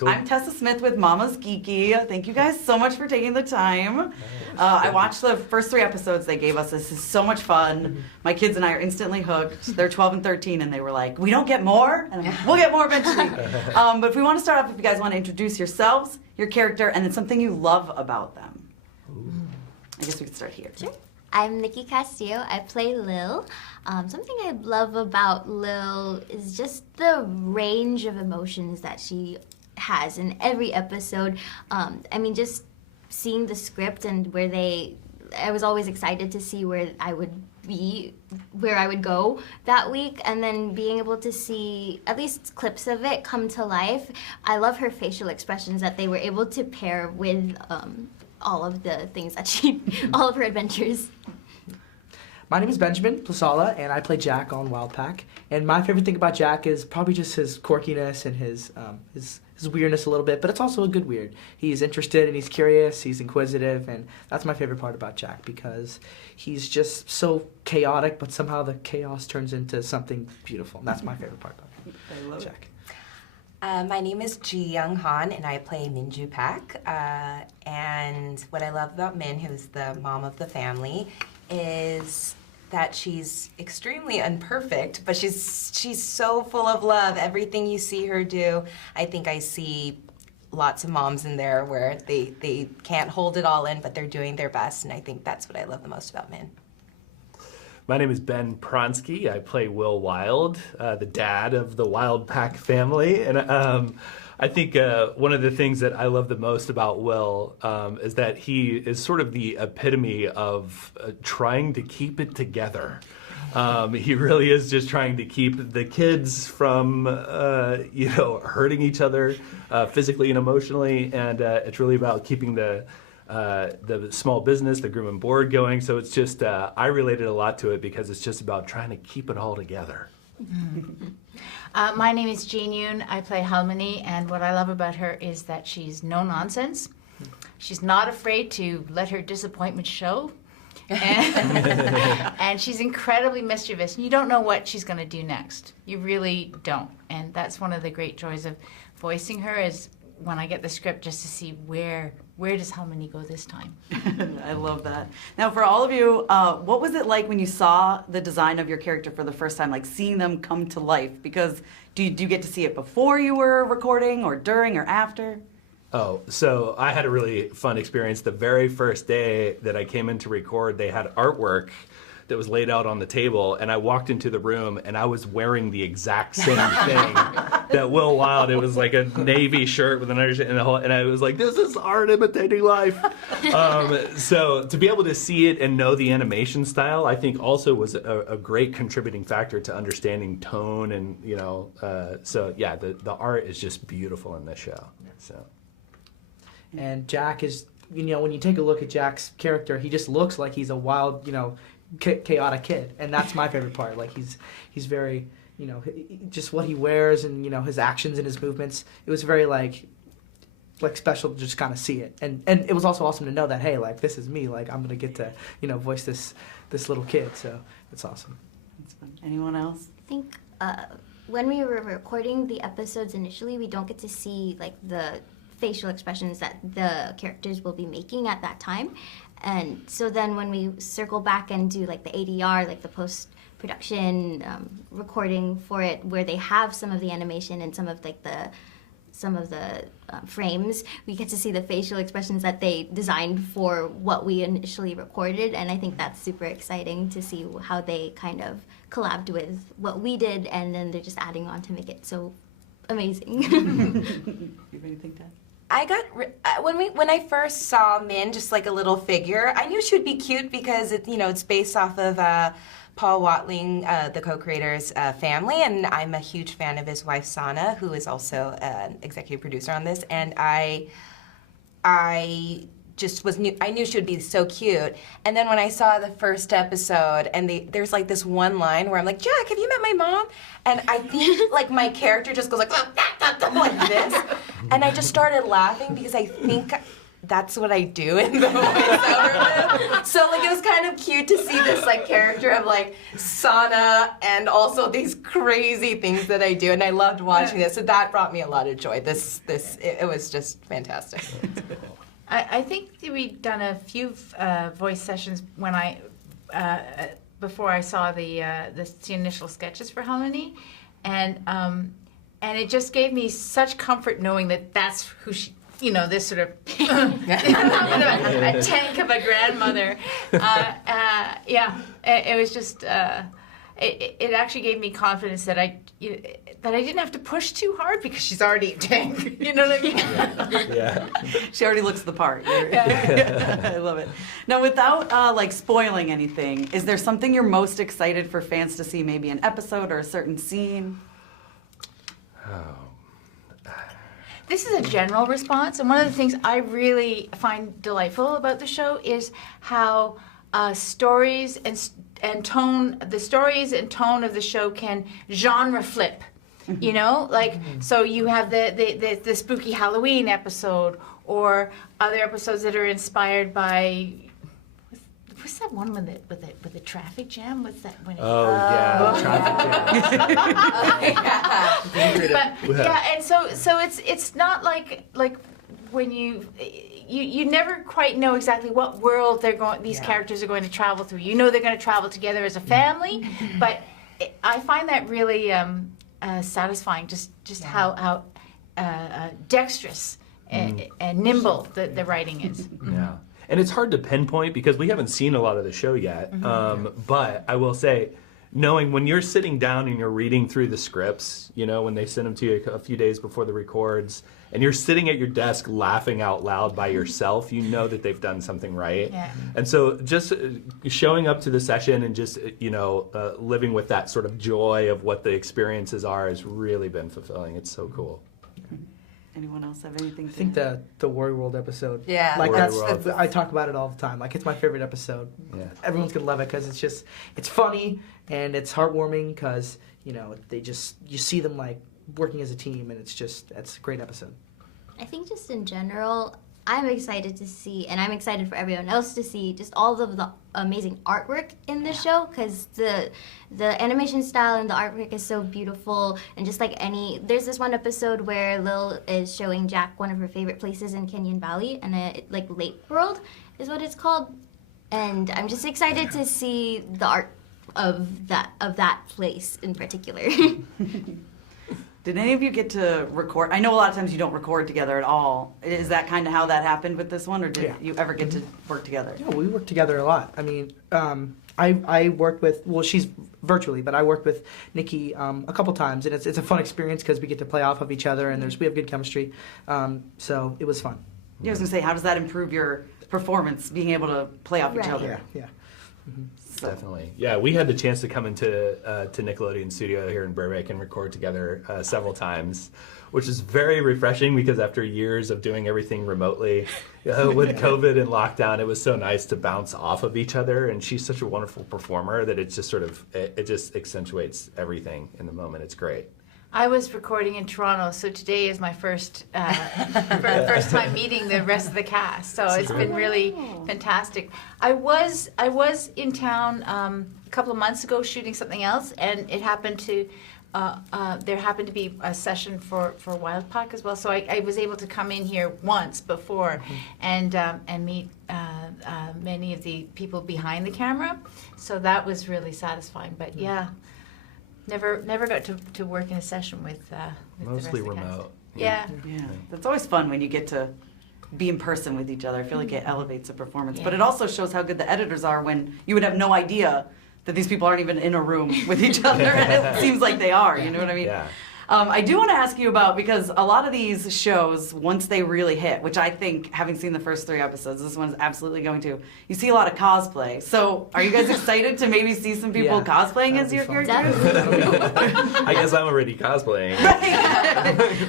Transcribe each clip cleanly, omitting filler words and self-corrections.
Cool. I'm Tessa Smith with Mama's Geeky. Thank you guys so much for taking the time. I watched the first 3 episodes they gave us. This is so much fun. My kids and I are instantly hooked. They're 12 and 13, and they were like, we don't get more? And I'm like, we'll get more eventually. But if we want to start off, if you guys want to introduce yourselves, your character, and then something you love about them. I guess we could start here. Sure. I'm Nikki Castillo. I play Lil. Something I love about Lil is just the range of emotions that she has in every episode. I mean, just seeing the script and I was always excited to see where I would be, where I would go that week, and then being able to see at least clips of it come to life. I love her facial expressions that they were able to pair with all of the things that all of her adventures. My name is Benjamin Plessala, and I play Jack on Wylde Pak. And my favorite thing about Jack is probably just his quirkiness and his weirdness a little bit, but it's also a good weird. He's interested and he's curious, he's inquisitive, and that's my favorite part about Jack because he's just so chaotic, but somehow the chaos turns into something beautiful. And that's my favorite part about Jack. My name is Jee Young Han, and I play Minju Pak. And what I love about Min, who's the mom of the family, is that she's extremely imperfect, but she's so full of love. Everything you see her do, I think I see lots of moms in there where they can't hold it all in, but they're doing their best, and I think that's what I love the most about Min. My name is Ben Pronsky. I play Will Wylde, the dad of the Wylde Pak family. And I think one of the things that I love the most about Will is that he is sort of the epitome of trying to keep it together. He really is just trying to keep the kids from, hurting each other physically and emotionally. And it's really about keeping the small business, the groom and board going. So it's just, I related a lot to it because it's just about trying to keep it all together. My name is Jean Yoon. I play Halmoni, and what I love about her is that she's no nonsense. She's not afraid to let her disappointment show. And she's incredibly mischievous. You don't know what she's going to do next. You really don't. And that's one of the great joys of voicing her is when I get the script just to see where does Halmoni go this time. I love that. Now, for all of you, what was it like when you saw the design of your character for the first time, like seeing them come to life? Because do you get to see it before you were recording or during or after? Oh, so I had a really fun experience. The very first day that I came in to record, they had artwork that was laid out on the table, and I walked into the room and I was wearing the exact same thing that Will Wylde. It was like a navy shirt with an undershirt and I was like, this is art imitating life. So to be able to see it and know the animation style, I think also was a great contributing factor to understanding tone and, so yeah, the art is just beautiful in this show. So. And Jack is, when you take a look at Jack's character, he just looks like he's a wild, chaotic kid, and that's my favorite part. Like he's very, just what he wears and his actions and his movements. It was very like special to just kind of see it, and it was also awesome to know that hey, like this is me. Like I'm gonna get to voice this little kid. So it's awesome. That's fun. Anyone else? I think when we were recording the episodes initially, we don't get to see like the facial expressions that the characters will be making at that time. And so then when we circle back and do like the ADR, like the post-production recording for it, where they have some of the animation and some of the frames, we get to see the facial expressions that they designed for what we initially recorded, and I think that's super exciting to see how they kind of collabed with what we did, and then they're just adding on to make it so amazing. You have anything, Dad? I got when I first saw Min, just like a little figure, I knew she would be cute because it's based off of Paul Watling, the co-creator's family, and I'm a huge fan of his wife Seonna, who is also an executive producer on this, and I just I knew she would be so cute. And then when I saw the first episode, and there's like this one line where I'm like, Jack, have you met my mom? And I think like my character just goes like, like this. And I just started laughing because I think that's what I do in the voiceover. So like it was kind of cute to see this like character of like sauna and also these crazy things that I do, and I loved watching this. So that brought me a lot of joy. It was just fantastic. I think that we'd done a few voice sessions when before I saw the initial sketches for Halmoni, and it just gave me such comfort knowing that that's who she, this sort of a tank of a grandmother. It was just it actually gave me confidence that I didn't have to push too hard because she's already a tank. You know what I mean? Yeah. She already looks the part. I love it. Now, without like spoiling anything, is there something you're most excited for fans to see? Maybe an episode or a certain scene? This is a general response, and one of the things I really find delightful about the show is how stories and tone, the stories and tone of the show can genre flip. So you have the spooky Halloween episode, or other episodes that are inspired by. What's that one with the traffic jam? What's that one? Traffic jam. And so it's not like when you never quite know exactly what world these characters are going to travel through. You know they're going to travel together as a family, but I find that really satisfying. Just how dexterous and nimble the writing is. Yeah. And it's hard to pinpoint because we haven't seen a lot of the show yet. But I will say, knowing when you're sitting down and you're reading through the scripts, when they send them to you a few days before the records, and you're sitting at your desk laughing out loud by yourself, you know that they've done something right. Yeah. And so just showing up to the session and just, living with that sort of joy of what the experiences are has really been fulfilling. It's so cool. Anyone else have anything? I think the Worry World episode. Yeah. Like Worry that's World. I talk about it all the time. Like it's my favorite episode. Yeah. Everyone's gonna love it because it's funny and it's heartwarming because you see them like working as a team, and it's a great episode. I think just in general, I'm excited to see, and I'm excited for everyone else to see, just all of the amazing artwork in the show, because the animation style and the artwork is so beautiful, and just like there's this one episode where Lil is showing Jack one of her favorite places in Canyon Valley, and like Lake World is what it's called, and I'm just excited to see the art of that place in particular. Did any of you get to record? I know a lot of times you don't record together at all. Is that kind of how that happened with this one, or did you ever get to work together? Yeah, we work together a lot. I mean, I worked with, she's virtually, but I worked with Nikki a couple times, and it's a fun experience because we get to play off of each other, and we have good chemistry. So it was fun. Yeah, I was gonna say, how does that improve your performance, being able to play off each Right. other? Yeah. Mm-hmm. Definitely. Yeah, we had the chance to come into to Nickelodeon studio here in Burbank and record together several times, which is very refreshing because after years of doing everything remotely with COVID and lockdown, it was so nice to bounce off of each other. And she's such a wonderful performer that it just it just accentuates everything in the moment. It's great. I was recording in Toronto, so today is my first time meeting the rest of the cast. So it's been really fantastic. I was in town a couple of months ago shooting something else, and it happened to there happened to be a session for Wylde Pak as well. So I was able to come in here once before and meet many of the people behind the camera. So that was really satisfying. But yeah. Never got to work in a session with Mostly the rest of the cast. remote. Yeah. Yeah, that's always fun when you get to be in person with each other. I feel like it elevates a performance, but it also shows how good the editors are when you would have no idea that these people aren't even in a room with each other, and it seems like they are. You know what I mean? Yeah. I do want to ask you about, because a lot of these shows, once they really hit, which I think, having seen the first 3 episodes, this one's absolutely going to, you see a lot of cosplay. So are you guys excited to maybe see some people cosplaying as your characters? I guess I'm already cosplaying.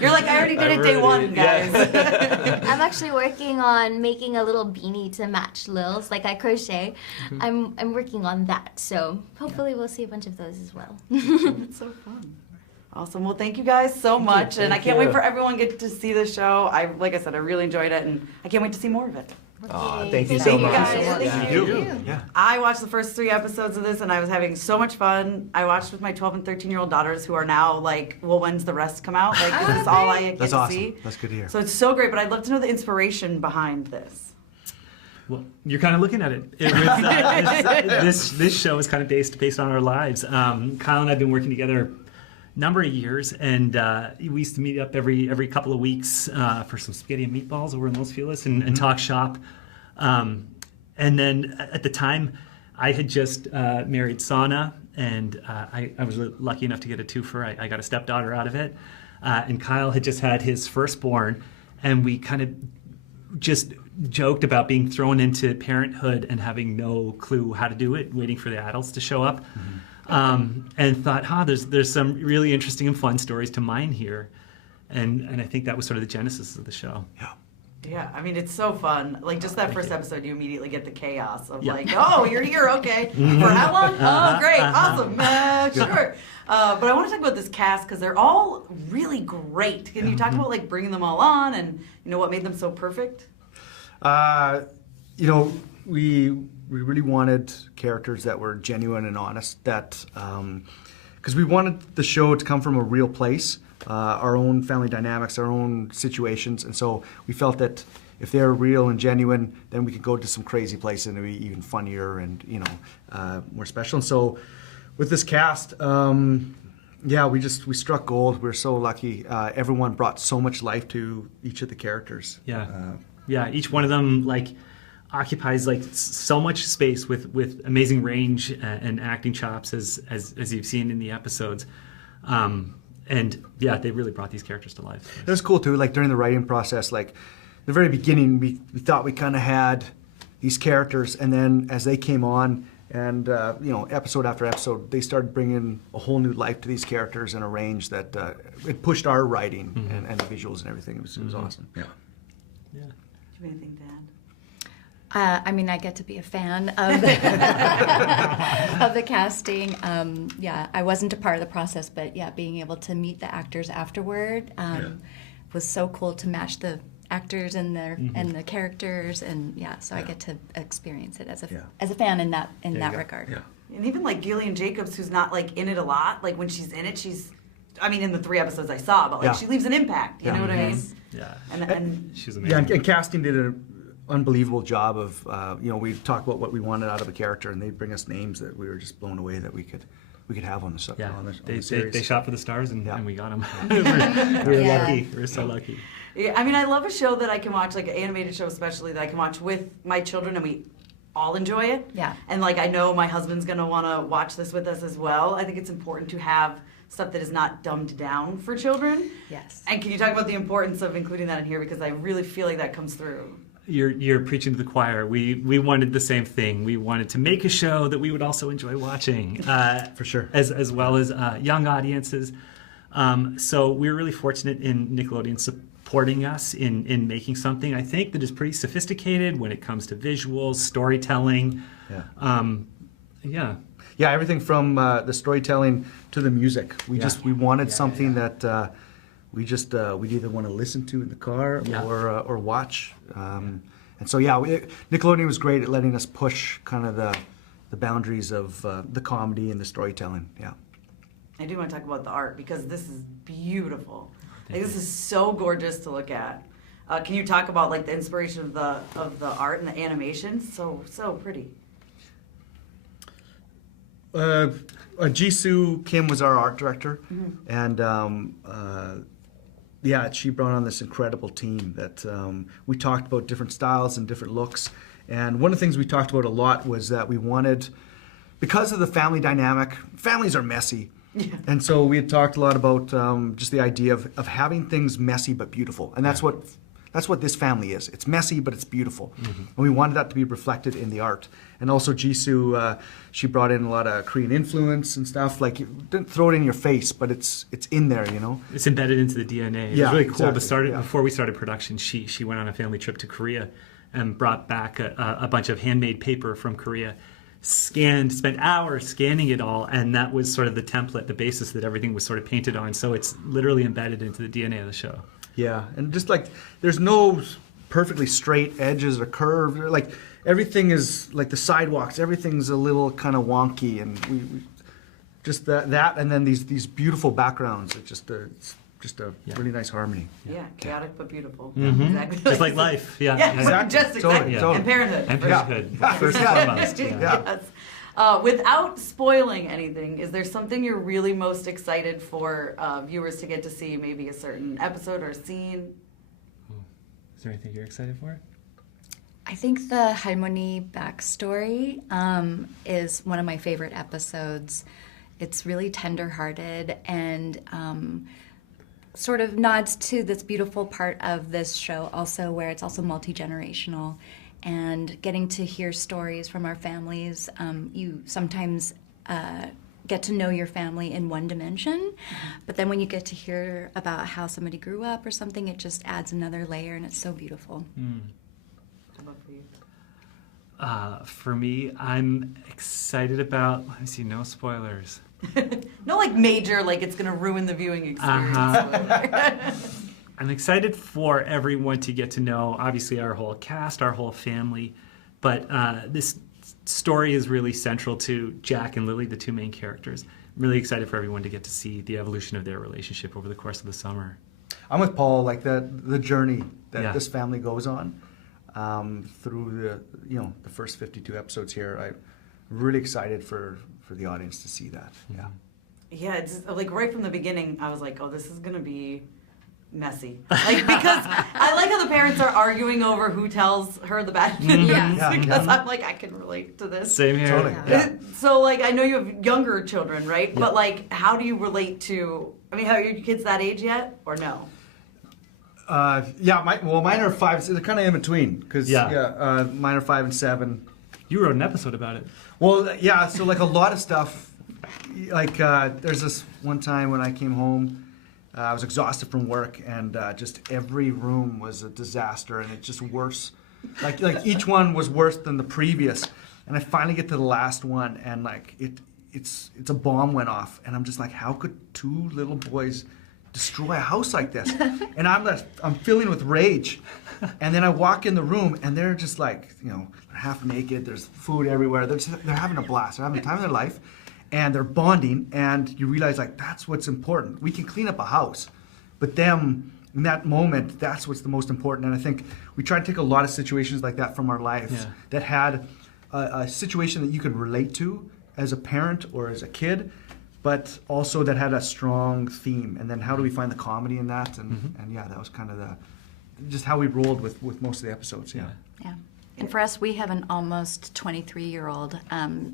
You're like, I already did it day one, guys. Yeah. I'm actually working on making a little beanie to match Lil's, like I crochet. I'm working on that, so hopefully we'll see a bunch of those as well. It's so fun. Awesome. Well, thank you guys so much, and I Thank can't wait you. for everyone to get to see the show. Like I said, I really enjoyed it, and I can't wait to see more of it. Aw, thank you Thank so you much. guys. Thank you. Yeah. I watched the first 3 episodes of this, and I was having so much fun. I watched with my 12 and 13-year-old daughters, who are now like, well, when's the rest come out? Like, this is all I get That's to awesome. see. That's good to hear. So it's so great, but I'd love to know the inspiration behind this. Well, you're kind of looking at it. This show is kind of based on our lives. Kyle and I have been working together a number of years, and we used to meet up every couple of weeks for some spaghetti and meatballs over in Los Feliz and talk shop. And then at the time, I had just married Seonna, and I was really lucky enough to get a twofer. I got a stepdaughter out of it, and Kyle had just had his firstborn, and we kind of just joked about being thrown into parenthood and having no clue how to do it, waiting for the adults to show up, and thought, there's some really interesting and fun stories to mine here, and I think that was sort of the genesis of the show. Yeah. Yeah, I mean, it's so fun. Like, just that first episode, you immediately get the chaos of Yeah. like, oh, you're here, okay. For how long? Oh, great, awesome, sure. But I want to talk about this cast because they're all really great. Can you talk about like bringing them all on and what made them so perfect? We really wanted characters that were genuine and honest. That because we wanted the show to come from a real place, our own family dynamics, our own situations, and so we felt that if they're real and genuine, then we could go to some crazy places and it'd be even funnier and more special. And so with this cast, we struck gold. We're so lucky. Everyone brought so much life to each of the characters. Yeah, each one of them occupies so much space with amazing range and acting chops as you've seen in the episodes, and yeah, they really brought these characters to life. It was cool too. Like during the writing process, like the very beginning, we thought we kind of had these characters, and then as they came on, and episode after episode, they started bringing a whole new life to these characters in a range that it pushed our writing and the visuals and everything. It was awesome. Yeah. Do you have anything to add? I get to be a fan of of the casting. I wasn't a part of the process, but being able to meet the actors afterward was so cool to match the actors and the characters, and so I get to experience it as a fan in that regard. Yeah. And even like Gillian Jacobs, who's not like in it a lot, like when she's in it, she's, I mean, in the 3 episodes I saw, but like she leaves an impact. You know what I mean? Yeah. And She's amazing. Yeah, and casting did an unbelievable job of, we talked about what we wanted out of a character, and they'd bring us names that we were just blown away that we could have on the show. Yeah, on the series. they shot for the stars, and we got them. we were Yeah. lucky. We were so lucky. yeah, I mean, I love a show that I can watch, like an animated show especially, that I can watch with my children and we all enjoy it. Yeah. And like, I know my husband's gonna wanna watch this with us as well. I think it's important to have stuff that is not dumbed down for children. Yes. And can you talk about the importance of including that in here? Because I really feel like that comes through. You're preaching to the choir. We wanted the same thing. We wanted to make a show that we would also enjoy watching, For sure. as well as young audiences. So we're really fortunate in Nickelodeon supporting us in making something, I think, that is pretty sophisticated when it comes to visuals, storytelling. Yeah. Yeah, everything from the storytelling to the music. We wanted something that we either want to listen to in the car or watch. And so Nickelodeon was great at letting us push kind of the boundaries of the comedy and the storytelling. Yeah. I do want to talk about the art because this is beautiful. Like, this is so gorgeous to look at. Can you talk about like the inspiration of the art and the animation? So pretty. Jisoo Kim was our art director, and she brought on this incredible team that we talked about different styles and different looks. And one of the things we talked about a lot was that we wanted, because of the family dynamic, families are messy. Yeah. And so we had talked a lot about just the idea of having things messy but beautiful. And that's what this family is. It's messy, but it's beautiful. And we wanted that to be reflected in the art. And also Jisoo, she brought in a lot of Korean influence and stuff. Like, you didn't throw it in your face, but it's in there, It's embedded into the DNA. It Yeah, was really cool. exactly, Before we started production, she went on a family trip to Korea and brought back a bunch of handmade paper from Korea. spent hours scanning it all, and that was sort of the template, the basis that everything was sort of painted on. So it's literally embedded into the DNA of the show. Yeah, and just like there's no perfectly straight edges or curves. Like everything is like the sidewalks. Everything's a little kind of wonky, and we just that, and then these beautiful backgrounds. It's just a really nice harmony. Yeah, chaotic but beautiful. Mm-hmm. Exactly. Just like life. Yeah. Yeah, Exactly. just exactly. Totally. And parenthood. And parenthood. First and foremost. Yeah. Yes. Without spoiling anything, is there something you're really most excited for viewers to get to see? Maybe a certain episode or scene? Is there anything you're excited for? I think the Halmoni backstory is one of my favorite episodes. It's really tender-hearted and sort of nods to this beautiful part of this show also, where it's also multi-generational, and getting to hear stories from our families. You sometimes get to know your family in one dimension, but then when you get to hear about how somebody grew up or something, it just adds another layer, and it's so beautiful. How about for you? For me, I'm excited about, let me see, no spoilers. No, like major, like it's gonna ruin the viewing experience. I'm excited for everyone to get to know, obviously, our whole cast, our whole family, but this story is really central to Jack and Lily, the two main characters. I'm really excited for everyone to get to see the evolution of their relationship over the course of the summer. I'm with Paul. Like the journey that Yeah. this family goes on through the first 52 episodes here. I'm really excited for the audience to see that. Yeah. Yeah, it's like right from the beginning, I was like, oh, this is gonna be messy. Like, because I like how the parents are arguing over who tells her the bad news. Yeah. Because I'm like, I can relate to this. Same here. Totally. Yeah. So, like, I know you have younger children, right? But, like, how do you relate to, I mean, are your kids that age yet, or no? Mine are 5. So they're kind of in between because mine are 5 and 7. You wrote an episode about it. Well, yeah. So like a lot of stuff. Like there's this one time when I came home, I was exhausted from work, and just every room was a disaster, and it's just worse. Like each one was worse than the previous, and I finally get to the last one, and like it's a bomb went off, and I'm just like, how could two little boys destroy a house like this? And I'm filling with rage, and then I walk in the room, and they're just like, they're half naked. There's food everywhere. They're having a blast. They're having the time of their life. And they're bonding, and you realize, like, that's what's important. We can clean up a house, but them, in that moment, that's what's the most important. And I think we try to take a lot of situations like that from our lives that had a situation that you could relate to as a parent or as a kid, but also that had a strong theme. And then how do we find the comedy in that? And that was kind of just how we rolled with most of the episodes. Yeah. And for us, we have an almost 23-year-old.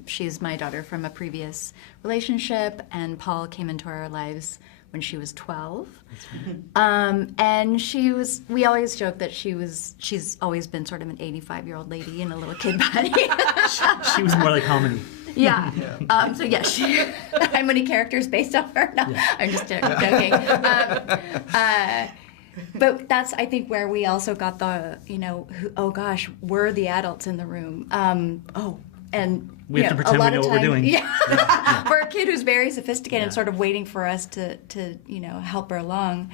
She's my daughter from a previous relationship, and Paul came into our lives when she was 12. And we always joke that she's always been sort of an 85-year-old lady in a little kid body. She was more like Halmoni. Yeah. How many characters based off her? No, I'm just joking. But that's, I think, where we also got the, oh gosh, we're the adults in the room. And we have to pretend we know what we're doing. Yeah. For a kid who's very sophisticated and sort of waiting for us to help her along.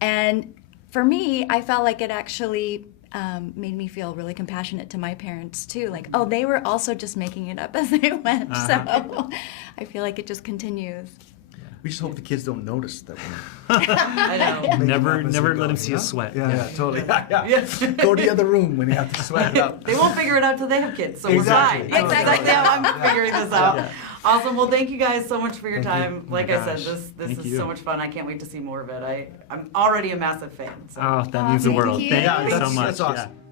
And for me, I felt like it actually made me feel really compassionate to my parents too. Like, oh, they were also just making it up as they went. So I feel like it just continues. We just hope the kids don't notice that I know. Never let them see us sweat. Yeah, totally. Go to the other room when you have to sweat it up. They won't figure it out till they have kids, so Exactly. we're fine. Exactly how I'm figuring this out. Yeah. Awesome. Well, thank you guys so much for your Thank you. time. Oh my Like I said, gosh. this Thank is you. so much fun. I can't wait to see more of it. I'm already a massive fan. So. Oh, that means the Thank world. you. Thank Yeah, you so that's much. awesome. Yeah.